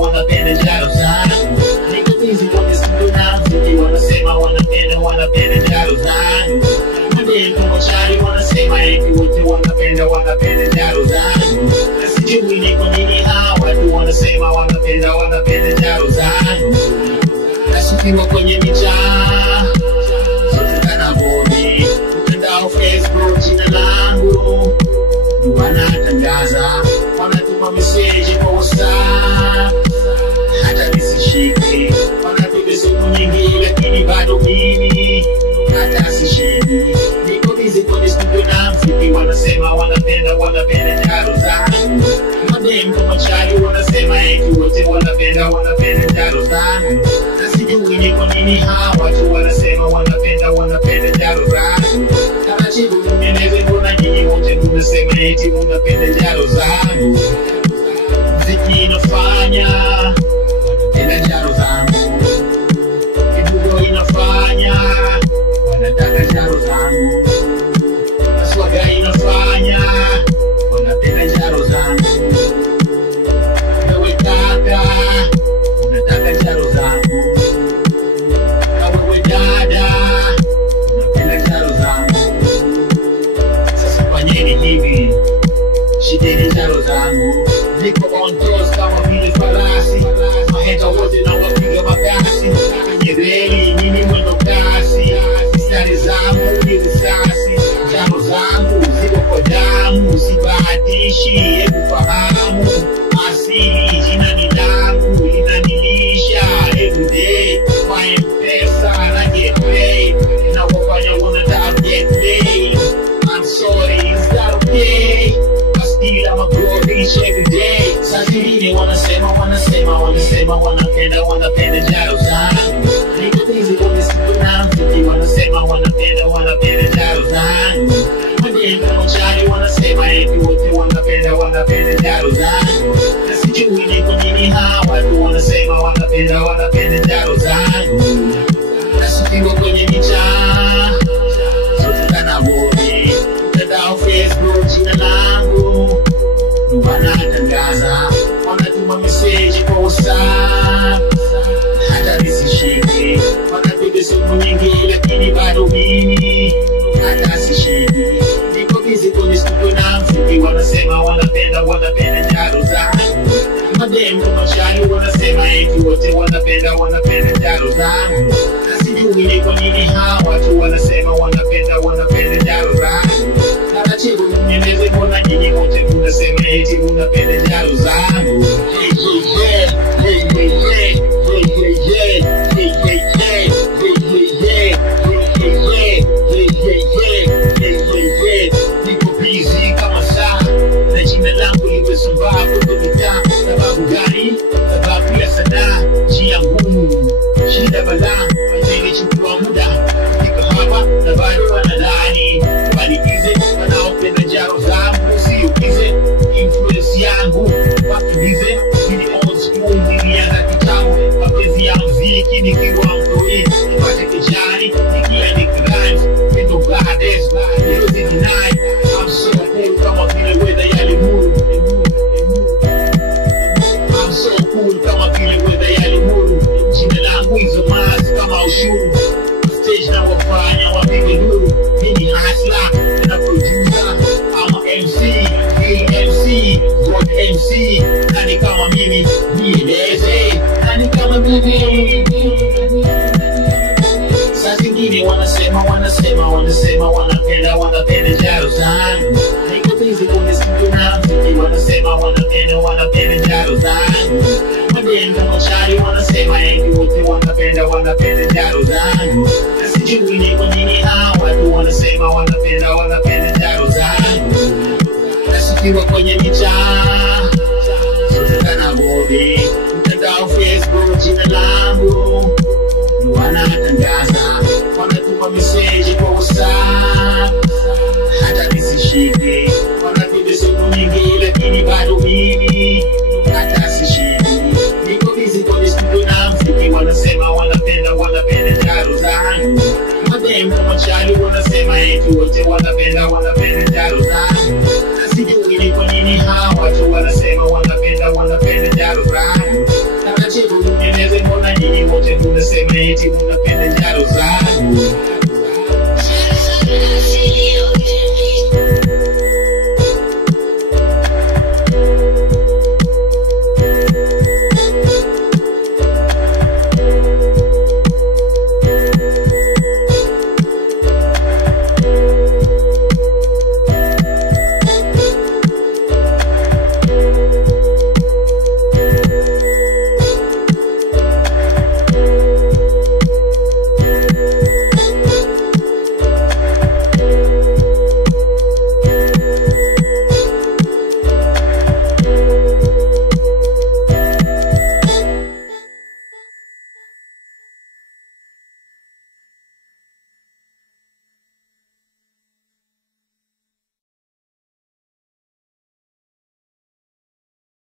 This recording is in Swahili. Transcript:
Wanapenda jaro zangu. Niko busy kwenye studio na mziki, wanapenda jaro zangu. Mademu machari wanasema eti wote wanapenda jaro zangu. Na sijui niko nini hawa tu wanasema wanapenda jaro zangu. Nasukiwa kwenye mitaa sote kanaboni, mtandao Facebook jina langu wanatangaza, wanatuma message kwa WhatsApp hata nisishike, wanapiga simu nyingi lakini bado mimi hata sishiki. Niko busy kwenye studio na mziki, wanasema wanapenda jaro zangu. Mademu machali wanasema eti wote wanapenda jaro zangu. Na sijui niko nini hawa tu wanasema wanapenda jaro zangu. Taratibu mwenyewe mbona nyinyi wote mnasema eti mnapenda jaro zangu. Mziki inafanya wanapenda jaro zangu, kibugo inafanya wanataka jaro zangu, maswaga inafanya wanapenda jaro zangu. Wewe kaka unataka jaro zangu, na wewe dada unapenda jaro zangu. Sasa fanyeni hivi, shikeni jaro zangu. Niko on toes kama vile farasi, maheta wote na wapiga makasi. Kwenye reli nini mwendo kasi, mistari zangu ni risasi. Jaro zangu ziko kwa damu, sibahatishi, hebu fahamu asili. Jina ni langu linanilisha everyday, my M-Pesa na get paid, na wafanya wanataka get paid. I'm sorry, is that okay? Still I'm a grow rich every day. Sajini wanasema wanapenda jaro zangu. Niko busy kwenye studio na mziki, wanasema wanapenda jaro zangu. Mademu machari wanasema eti wote wanapenda jaro zangu. Na sijui niko nini hawa tu wanasema wanapenda jaro zangu. Nasukiwa kwenye mitaa sote kanaboni, mtandao Facebook jina langu wanatangaza, wanatuma message kwa WhatsApp hata nisishike, wanapiga simu nyingi lakini bado mimi hata sishiki. Niko busy kwenye studio na mziki, wanasema wanapenda jaro zangu. Mademu machali wanasema eti wote wanapenda jaro zangu. Na sijui niko nini hawa tu wanasema wanapenda jaro zangu. Taratibu mwenyewe mbona nyinyi wote mnasema eti mnapenda jaro zangu. Niko busy kama saa na jina langu limesambaa kwenye mitaa. Sababu gani? Sababu ya sanaa, njia ngumu, shida balaa, imenichukua muda kufika hapa na bado wanadhani walikize. Wanaopenda jaro zangu siukize, influence yangu wakibize. Ni old school, nilianza kitambo mapenzi ya mziki nikiwa mtoi, nipate kijani nikiandika rhymes into goddess music night. I'm so cool kama vile weather ya limuru, I'm so cool kama vile weather ya limuru. Jina langu hizo mazi kama ushuru, stage na wafanya wapige duru. Mini hustler na producer, ama MC, MC, God MC. Nani kama mimi, nieleze, nani kama mimi. Saa zingine wanasema wanapenda jaro zangu. Niko busy kwenye studio na mziki, wanasema wanapenda jaro zangu. Mademu machari wanasema eti wote wanapenda jaro zangu. Na sijui niko nini hawa tu wanasema wanapenda jaro zangu. Nasukiwa kwenye mitaa sote kanaboni, mtandao Facebook jina langu wanatangaza, wanatuma message kwa WhatsApp hata nisishike, wanapiga simu nyingi lakini bado mimi nini, hata sishindi. Niko busy kwenye studio na mziki, wanasema wanapenda njaro zangu. Mademu machali wanasema eti wote wanapenda njaro zangu. Na sijui ni kwa nini hawa watu wanasema wanapenda njaro zangu. Taratibu nieleze, mbona nyinyi wote mnasema eti mnapenda njaro zangu?